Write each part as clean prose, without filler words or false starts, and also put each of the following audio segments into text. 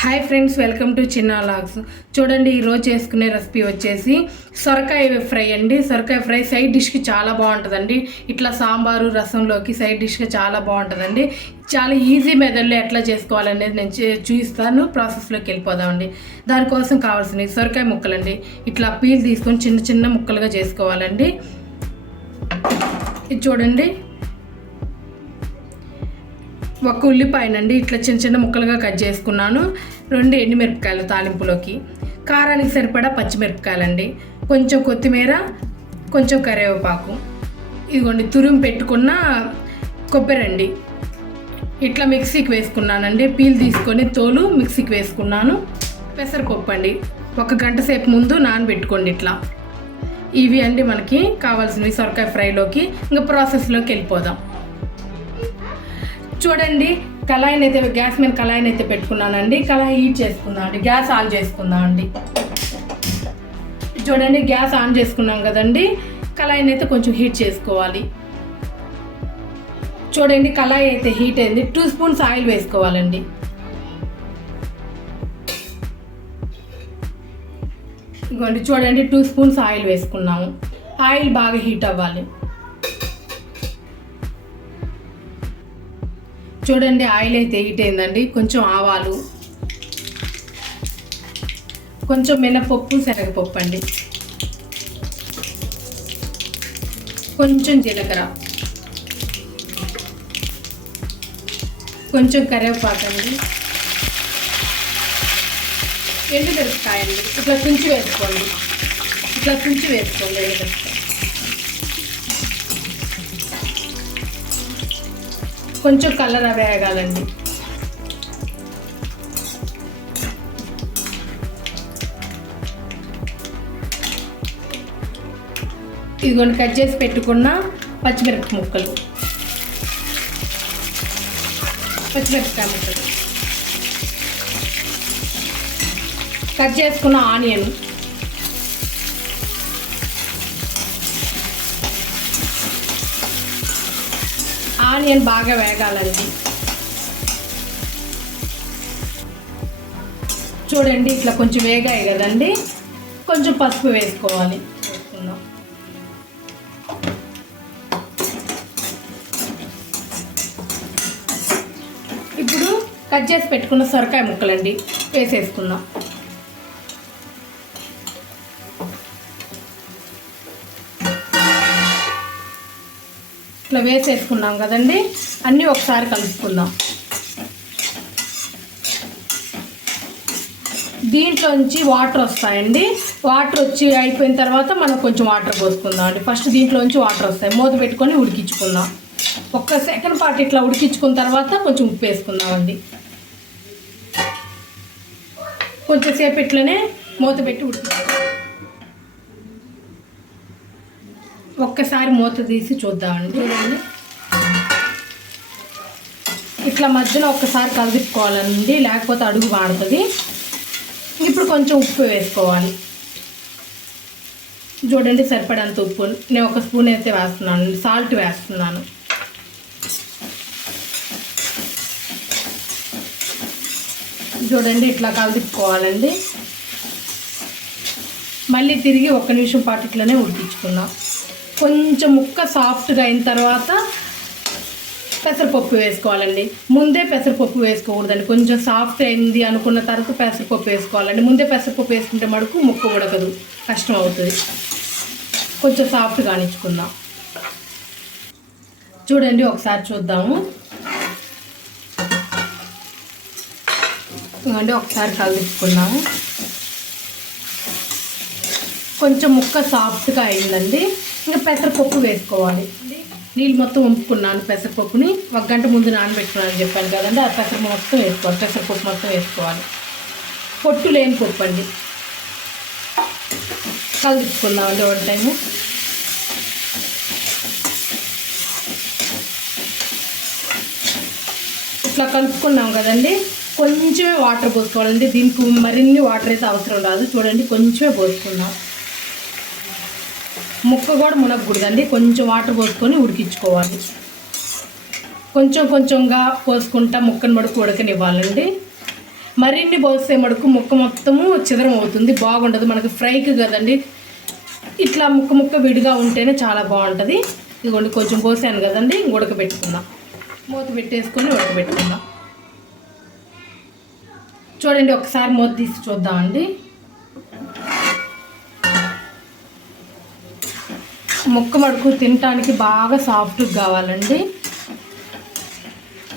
Hi friends, welcome to చిన్న vlogs. చూడండి, ఈరోజు చేసుకునే రెసిపీ వచ్చేసి సొరకాయ ఫ్రై అండి. సొరకాయ ఫ్రై సైడ్ డిష్కి చాలా బాగుంటుందండి. ఇట్లా సాంబారు రసంలోకి సైడ్ డిష్గా చాలా బాగుంటుందండి. చాలా ఈజీ మెథడ్లో ఎట్లా చేసుకోవాలనేది నేను చూపిస్తాను. ప్రాసెస్లోకి వెళ్ళిపోదామండి. దానికోసం కావాల్సినవి సొరకాయ ముక్కలండి. ఇట్లా పీల్ తీసుకొని చిన్న చిన్న ముక్కలుగా చేసుకోవాలండి. ఇది చూడండి, ఒక ఉల్లిపాయనండి ఇట్లా చిన్న చిన్న ముక్కలుగా కట్ చేసుకున్నాను. 2 ఎండుమిరపకాయలు తాలింపులోకి, కారానికి సరిపడా పచ్చిమిరపకాయలండి, కొంచెం కొత్తిమీర, కొంచెం కరివేపాకు, ఇదిగోండి తురుము పెట్టుకున్న కొబ్బరి అండి. ఇట్లా మిక్సీకి వేసుకున్నానండి. పీల్ తీసుకొని తోలు మిక్సీకి వేసుకున్నాను. పెసరపప్పు అండి, 1 గంట సేపు ముందు నానబెట్టుకోండి. ఇట్లా ఇవి అండి మనకి కావాల్సినవి సొరకాయ ఫ్రైలోకి. ఇంకా ప్రాసెస్లోకి వెళ్ళిపోదాం. చూడండి, కళాయిని అయితే గ్యాస్ మీద కళాయిని అయితే పెట్టుకున్నానండి. కళాయి హీట్ చేసుకుందాం అండి. గ్యాస్ ఆన్ చేసుకుందాం అండి. చూడండి, గ్యాస్ ఆన్ చేసుకున్నాం కదండి. కళాయిని అయితే కొంచెం హీట్ చేసుకోవాలి. చూడండి, కళాయి అయితే హీట్ అయింది. 2 స్పూన్స్ ఆయిల్ వేసుకోవాలండి. ఇదిగోండి చూడండి, 2 స్పూన్స్ ఆయిల్ వేసుకున్నాము. ఆయిల్ బాగా హీట్ అవ్వాలి. చూడండి, ఆయిల్ అయితే హీట్ అయిందండి. కొంచెం ఆవాలు, కొంచెం మినపప్పు, శనగపప్పు అండి, కొంచెం జీలకర్ర, కొంచెం కరివేపాకు అండి, ఎండుమిరపకాయ అండి. ఇట్లా తుంచి వేసుకోండి. ఎండుమిరపకాయ కొంచెం కలర్ వేయగాలండి. ఇదిగోండి కట్ చేసి పెట్టుకున్న పచ్చిమిరపకాయ ముక్కలు, కట్ చేసుకున్న ఆనియన్, ఆనియన్ బాగా వేగాలండి. చూడండి, ఇట్లా కొంచెం వేగాయి కదండి. కొంచెం పసుపు వేసుకోవాలి. ఇప్పుడు కట్ చేసి పెట్టుకున్న సొరకాయ ముక్కలండి వేసేసుకుందాం. ఇట్లా వేసేసుకున్నాం కదండి. అన్నీ ఒకసారి కలుపుకుందాం. దీంట్లోంచి వాటర్ వస్తాయండి. వాటర్ వచ్చి అయిపోయిన తర్వాత మనం కొంచెం వాటర్ పోసుకుందాం అండి. ఫస్ట్ దీంట్లోంచి వాటర్ వస్తాయి. మూత పెట్టుకొని ఉడికించుకుందాం. 1 సెకండ్ పాటు ఇట్లా ఉడికించుకున్న తర్వాత కొంచెం ఉప్పు వేసుకుందామండి. కొంచెంసేపు ఇట్లనే మూత పెట్టి ఉడికించుకుందాం. ఒక్కసారి మూత తీసి చూద్దామండి. చూడండి, ఇట్లా మధ్యలో ఒక్కసారి కలుపుకోవాలండి, లేకపోతే అడుగు మాడుతుంది. ఇప్పుడు కొంచెం ఉప్పు వేసుకోవాలి. చూడండి, సరిపడంత ఉప్పు నేను 1 స్పూన్ అయితే వేస్తున్నాను. సాల్ట్ వేస్తున్నాను. చూడండి, ఇట్లా కలుపుకోవాలండి. మళ్ళీ తిరిగి 1 నిమిషం పాటు ఇట్లనే ఉడికించుకుందాం. కొంచెం ముక్క సాఫ్ట్గా అయిన తర్వాత పెసరపప్పు వేసుకోవాలండి. ముందే పెసరపప్పు వేసుకోకూడదండి. కొంచెం సాఫ్ట్ అయింది అనుకున్న తర్వాత పెసరపప్పు వేసుకోవాలండి. ముందే పెసరపప్పు వేసుకుంటే మడుకు ముక్క ఉడకదు, కష్టం అవుతుంది. కొంచెం సాఫ్ట్ కానిచ్చుకుందాం. చూడండి, ఒకసారి చూద్దాము. ఇవ్వండి, ఒకసారి కలుపుకున్నాము. కొంచెం ముక్క సాఫ్ట్గా అయిందండి. ఇంకా పెసరపప్పు వేసుకోవాలి. నీళ్ళు మొత్తం వంపుకున్నాను. పెసరపప్పుని 1 గంట ముందు నానబెట్టుకున్నాను చెప్పాను కదండి. ఆ పెసరపప్పు మొత్తం వేసుకోవాలి. పొట్టు లేని పప్పు అండి. కలుపుకుందామండి 1 టైము. ఇట్లా కలుపుకున్నాం కదండి. కొంచెమే వాటర్ పోసుకోవాలండి. దీనికి మరిన్ని వాటర్ అయితే అవసరం రాదు. చూడండి, కొంచెమే పోసుకున్నాం. ముక్క కూడా మునగకూడదండి. కొంచెం వాటర్ పోసుకొని ఉడికించుకోవాలి. కొంచెం కొంచెంగా పోసుకుంటా ముక్కను మడుకు ఉడకనివ్వాలండి. మరిన్ని పోస్తే మడుకు ముక్క మొత్తము చిదరం అవుతుంది, బాగుండదు. మనకు ఫ్రైకి కదండి, ఇట్లా ముక్క విడిగా ఉంటేనే చాలా బాగుంటుంది. ఇదిగోండి కొంచెం పోసాను కదండి, ఉడకబెట్టుకుందాం. మూత పెట్టేసుకొని ఉడకబెట్టుకుందాం. చూడండి ఒకసారి మూత తీసి చూద్దామండి. ముక్క మడుకు తినటానికి బాగా సాఫ్ట్గా కావాలండి.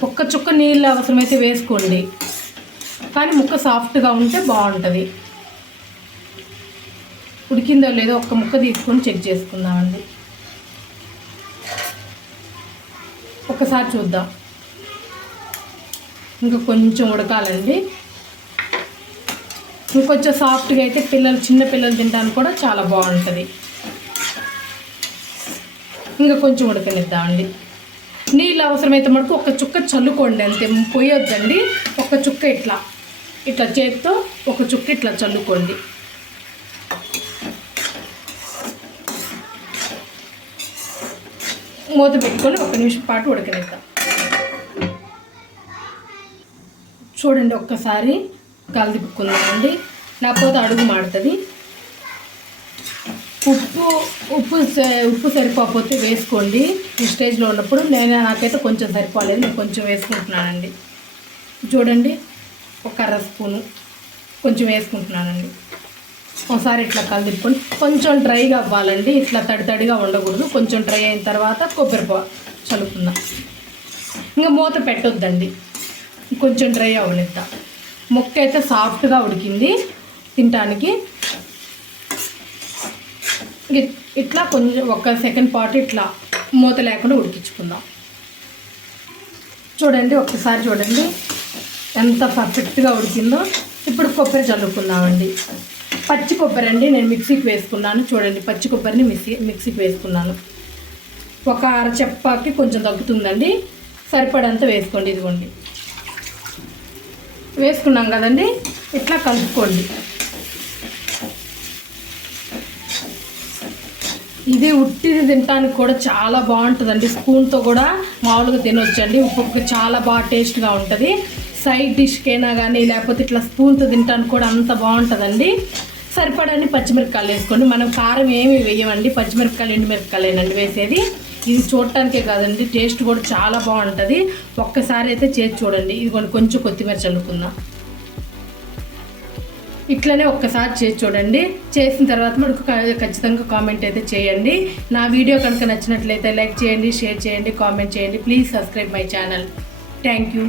ఒక్క చుక్క నీళ్ళు అవసరమైతే వేసుకోండి, కానీ ముక్క సాఫ్ట్గా ఉంటే బాగుంటుంది. ఉడికిందో లేదో ఒక్క ముక్క తీసుకొని చెక్ చేసుకుందామండి. ఒకసారి చూద్దాం. ఇంకా కొంచెం ఉడకాలండి. ఇంకొంచెం సాఫ్ట్గా అయితే చిన్న పిల్లలు తినడానికి కూడా చాలా బాగుంటుంది. ఇంకా కొంచెం ఉడకనిద్దామండి. నీళ్ళు అవసరమైతే మటుకు ఒక చుక్క చల్లుకోండి, అంతే, పోయొద్దండి. ఒక చుక్క ఇట్లా చేతితో ఒక చుక్క ఇట్లా చల్లుకోండి. మూత పెట్టుకొని 1 నిమిషం పాటు ఉడకనిద్దాం. చూడండి ఒక్కసారి కలిదిపుకుందామండి, లేకపోతే అడుగు మాడుతుంది. ఉప్పు సరిపోతే వేసుకోండి ఈ స్టేజ్లో ఉన్నప్పుడు. నాకైతే కొంచెం సరిపోలేదు, నేను కొంచెం వేసుకుంటున్నానండి. చూడండి 1 అర స్పూను కొంచెం వేసుకుంటున్నానండి. ఒకసారి ఇట్లా కలిదిప్పుకొని కొంచెం డ్రైగా అవ్వాలండి, ఇట్లా తడిగా ఉండకూడదు. కొంచెం డ్రై అయిన తర్వాత కొబ్బరి చల్లుకుందాం. ఇంకా మూత పెట్టొద్దండి, కొంచెం డ్రై అవ్వనిద్దాం. ముక్క అయితే సాఫ్ట్గా ఉడికింది తినటానికి. ఇట్లా కొంచెం 1 సెకండ్ పాటు ఇట్లా మూత లేకుండా ఉడికించుకుందాం. చూడండి ఒక్కసారి చూడండి ఎంత పర్ఫెక్ట్గా ఉడికిందో. ఇప్పుడు కొబ్బరి చల్లుకుందామండి. పచ్చి కొబ్బరి అండి, నేను మిక్సీకి వేసుకున్నాను. చూడండి పచ్చి కొబ్బరిని మిక్సీకి వేసుకున్నాను. 1 అర చెప్పకి కొంచెం తగ్గుతుందండి, సరిపడంత వేసుకోండి. ఇదిగోండి వేసుకున్నాం కదండి, ఇట్లా కలుపుకోండి. ఇది ఉట్టిది తినడానికి కూడా చాలా బాగుంటుందండి. స్పూన్తో కూడా మామూలుగా తినొచ్చండి. ఉప్పు చాలా బాగా టేస్ట్గా ఉంటుంది. సైడ్ డిష్కైనా కానీ లేకపోతే ఇట్లా స్పూన్తో తినడానికి కూడా అంత బాగుంటుందండి. సరిపడని పచ్చిమిరపకాయలు వేసుకోండి. మనం కారం ఏమి వేయమండి, పచ్చిమిరపకాయలు ఎండుమిరపకాయలేనండి వేసేది. ఇది చూడటానికే కాదండి, టేస్ట్ కూడా చాలా బాగుంటుంది. ఒక్కసారి అయితే చేసి చూడండి. ఇది కొంచెం కొత్తిమీర చల్లుకుందాం. ఇట్లనే ఒక్కసారి చేసి చూడండి. చేసిన తర్వాత మనకు ఖచ్చితంగా కామెంట్ అయితే చేయండి. నా వీడియో కనుక నచ్చినట్లయితే లైక్ చేయండి, షేర్ చేయండి, కామెంట్ చేయండి. Please subscribe my channel. Thank you.